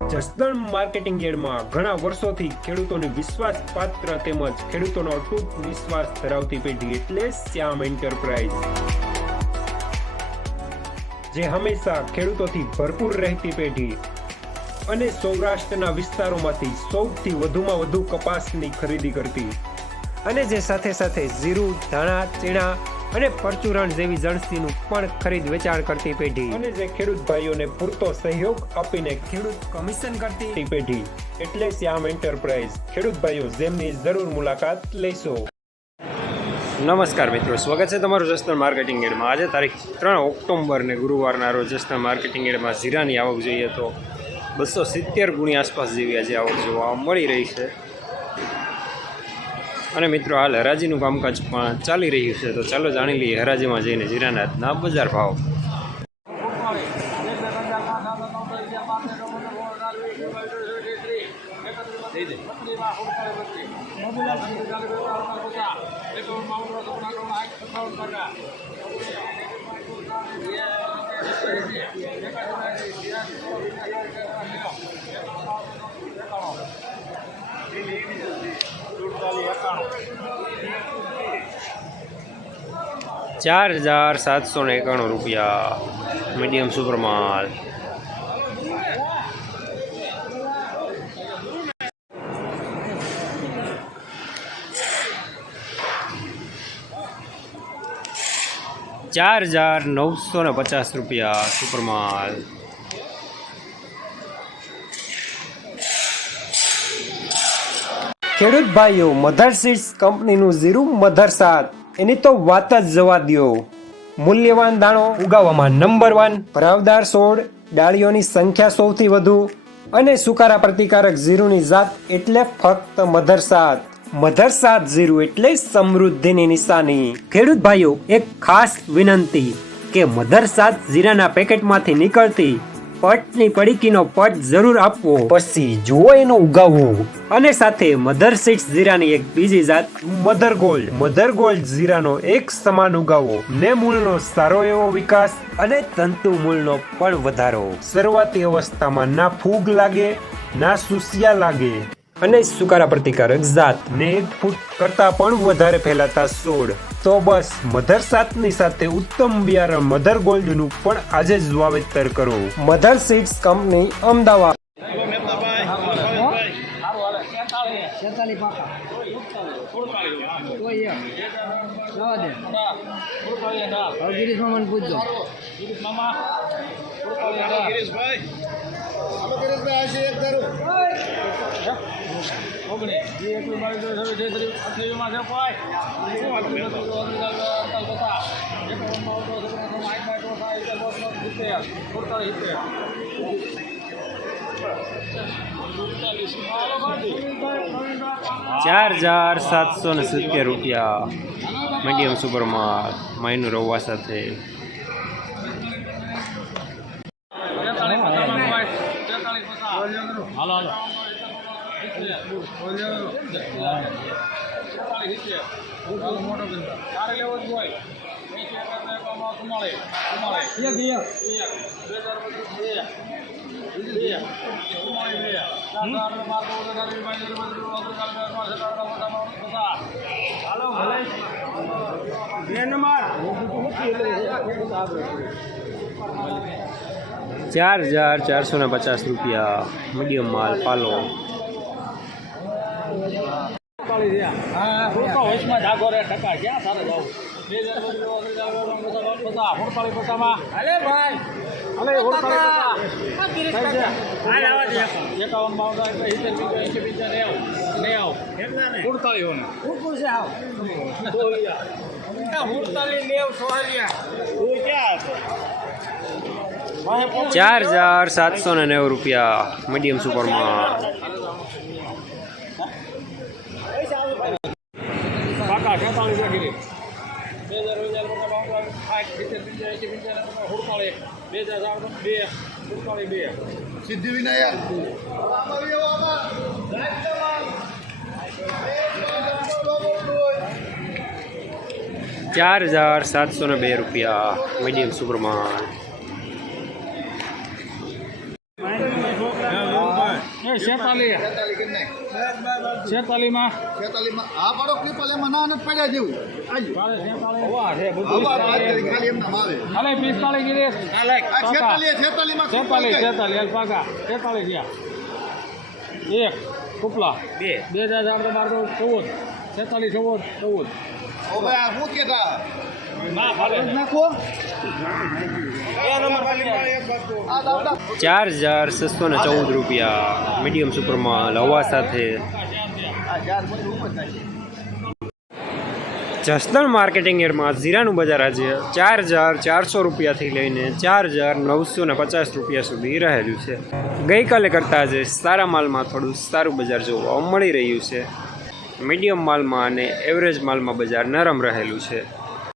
Jasdan marketing યાર્ડમાં ઘણા વર્ષોથી ખેડૂતોની વિશ્વાસપાત્ર તેમજ ખેડૂતોનો અતૂટ વિશ્વાસ ધરાવતી પેઢી એટલે શ્યામ એન્ટરપ્રાઇઝ, જે હંમેશા ખેડૂતોથી ભરપૂર રહેતી પેઢી અને સૌરાષ્ટ્રના વિસ્તારોમાંથી સૌથી વધુમાં વધુ કપાસની ખરીદી કરતી અને જે સાથે સાથે જીરું, ધાણા, ચીણા અને પરચુરણ જેવી જણસીનું પણ ખરીદ વેચાણ કરતી પેઢી અને જે ખેડૂત ભાઈઓને પૂરતો સહયોગ આપીને ખેડૂત કમિશન કરતી પેઢી એટલે શ્યામ એન્ટરપ્રાઇઝ. ખેડૂત ભાઈઓ જેમની જરૂર મુલાકાત લેશો. નમસ્કાર મિત્રો, સ્વાગત છે તમારું જસદણ માર્કેટિંગ યાર્ડમાં. આજે તારીખ 3 ઓક્ટોબર ને ગુરુવારના રોજ જસદણ માર્કેટિંગ યાર્ડમાં જીરાની આવક જોઈએ તો 270 ગુણી આસપાસ જેવી આજે આવક જોવા મળી રહી છે. અને મિત્રો હાલ હરાજીનું કામકાજ પણ ચાલી રહ્યું છે, તો ચાલો જાણી લઈએ હરાજીમાં જઈને જીરાના આજના બજાર ભાવ. ₹4,791 મીડિયમ સુપર માલ. ₹4,950 સુપર માલ. ખેડૂત ભાઈઓ, મધર સીડ્સ કંપનીનું જીરું મધર 7 એની તો વાત જ જવા દો. મૂલ્યવાન દાણો ઉગાવવામાં નંબર 1, ભરાવદાર છોડ, ડાળીઓની સંખ્યા સૌથી વધુ અને સુકારા પ્રતિકારક જીરુની જાત એટલે ફક્ત મધર 7. મધર 7 જીરું એટલે સમૃદ્ધિની નિશાની. ખેડૂત ભાઈઓ, એક ખાસ વિનંતી કે મધર 7 જીરાના પેકેટમાંથી નીકળતી પટની પડીકીનો પટ જરૂર આપવો, પછી જુઓ એનો ઉગાવવો. અને સાથે મધર સીડ્સ જીરાની એક બીજી જાત મધર ગોલ્ડ. મધર ગોલ્ડ જીરાનો એક સમાન ઉગાવો ને મૂળનો સારો એવો વિકાસ અને તંતુ મૂળનો પણ વધારો. શરૂઆતી અવસ્થામાં ના ફૂગ લાગે ના સુસિયા લાગે અને સુકારા પ્રતિકારક જાત ને 1 ફૂટ કરતા પણ વધારે ફેલાતા છોડ. તો બસ મધર 7 ની સાથે ઉત્તમ બિયારણ મધર ગોલ્ડ નું પણ આજે જ વાવેતર કરો. Mother seeds company, Ahmedabad. ₹4,770 medium super માલ માયનું રવા સાથે. ₹4,450 મીડિયમ માલ પાલો. ₹4,790 મીડિયમ સુપર માલ. સિદ્ધિવિનાયક ₹4,702 મીડિયમ સુપર માલ. 46 કરી નાખ 46 માં 46 માં આ પાડો ટ્રિપલ એમાં ના નથી પડ્યા જેવું આજો વાહ છે હવે વાત કરી ખાલી એમના આવે ખાલી 45 ગીરે આ 46 માં 46 અલ્પાકા 46 ગયા એક કુપલા બે હજાર 14 46 14 ઓ ભાઈ આ શું કેતા ના ફાલે નાખો આ દાદા 4,614 રૂપિયા મીડિયમ સુપરમાં હવા સાથે આ ચાર બધું ઉપર થાય જસદણ માર્કેટિંગ યાર્ડમાં જીરાનું બજાર આજે 4,400 રૂપિયાથી લઈને 4,950 રૂપિયા સુધી રહેલું છે. ગઈકાલે કરતાં આજે સારા માલમાં થોડું સારું બજાર જોવા મળી રહ્યું છે. મીડિયમ માલમાં અને એવરેજ માલમાં બજાર નરમ રહેલું છે.